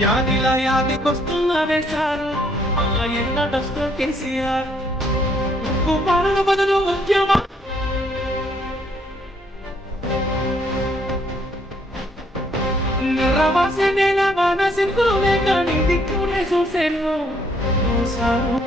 యాదిలా యాదికొస్తున్నవే sir ఎన్నడొస్తూ KCR కుమారుల బదులు ఉద్యమం నిరవాస నెల వాన సింకులే కానీ దిక్కునే చూసేను సారు